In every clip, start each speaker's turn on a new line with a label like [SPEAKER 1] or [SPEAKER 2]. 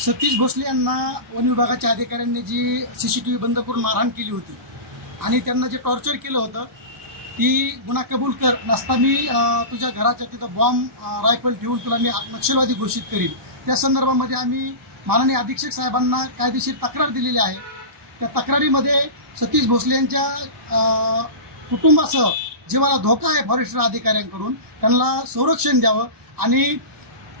[SPEAKER 1] सतीश भोसले यांना वन विभागाच्या अधिकाऱ्यांनी जी सी सी टी व्ही बंद करून मारहाण केली होती आणि त्यांना जे टॉर्चर केलं होतं की गुन्हा कबूल कर नसता मी तुझ्या घराच्या तिथं बॉम्ब रायफल ठेवून तुला मी नक्षलवादी घोषित करील त्या संदर्भामध्ये आम्ही माननीय अधीक्षक साहेबांना कायदेशीर तक्रार दिलेली आहे. त्या तक्रारीमध्ये सतीश भोसले यांच्या कुटुंबासह जीवाला धोका आहे फॉरेस्टर अधिकाऱ्यांकडून त्यांना संरक्षण द्यावं आणि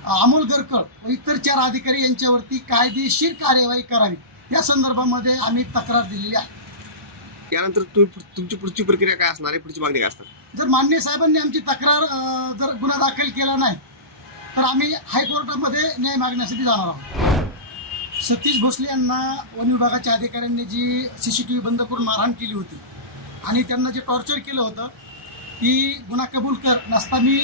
[SPEAKER 1] अमोल गरकळ व इतर चार अधिकारी यांच्यावरती कायदेशीर कार्यवाही करावी. या संदर्भामध्ये आम्ही तक्रार दिलेली आहे.
[SPEAKER 2] यानंतर तुम्ही तुमची पुढची प्रक्रिया काय असणार आहे? पुढची मागणी काय असणार?
[SPEAKER 1] जर मान्य साहेबांनी आमची तक्रार जर गुन्हा दाखल केला नाही तर आम्ही हायकोर्टामध्ये न्याय मागण्यासाठी जाणार आहोत. सतीश भोसले यांना वन विभागाच्या अधिकाऱ्यांनी जी सी सी टी व्ही बंद करून मारहाण केली होती आणि त्यांना जे टॉर्चर केलं होतं की गुन्हा कबूल कर नसता मी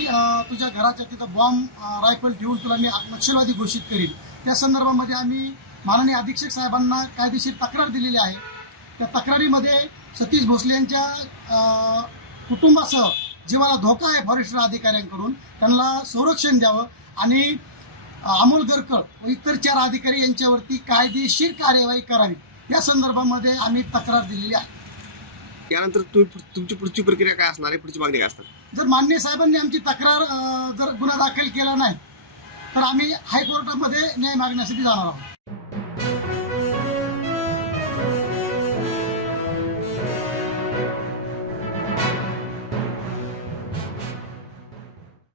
[SPEAKER 1] तुझ्या घराच्या तिथं बॉम्ब रायफल ठेवून तुला मी नक्षलवादी घोषित करील त्या संदर्भामध्ये आम्ही माननीय अधीक्षक साहेबांना कायदेशीर तक्रार दिलेली आहे. त्या तक्रारीमध्ये सतीश भोसले यांच्या कुटुंबासह जीवाला धोका आहे फॉरेस्टर अधिकाऱ्यांकडून. त्यांना संरक्षण द्यावं आणि अमोल गरकर व इतर चार अधिकारी यांच्यावरती कायदेशीर कार्यवाही करावी. या संदर्भामध्ये आम्ही तक्रार दिलेली आहे.
[SPEAKER 2] त्यानंतर तुम्ही तुमची पुढची प्रक्रिया काय असणार आहे? पुढची मागणी काय असणार
[SPEAKER 1] जर मान्य साहेबांनी आमची तक्रार जर गुन्हा दाखल केला नाही तर आम्ही हायकोर्टामध्ये न्याय मागण्यासाठी जाणार आहोत.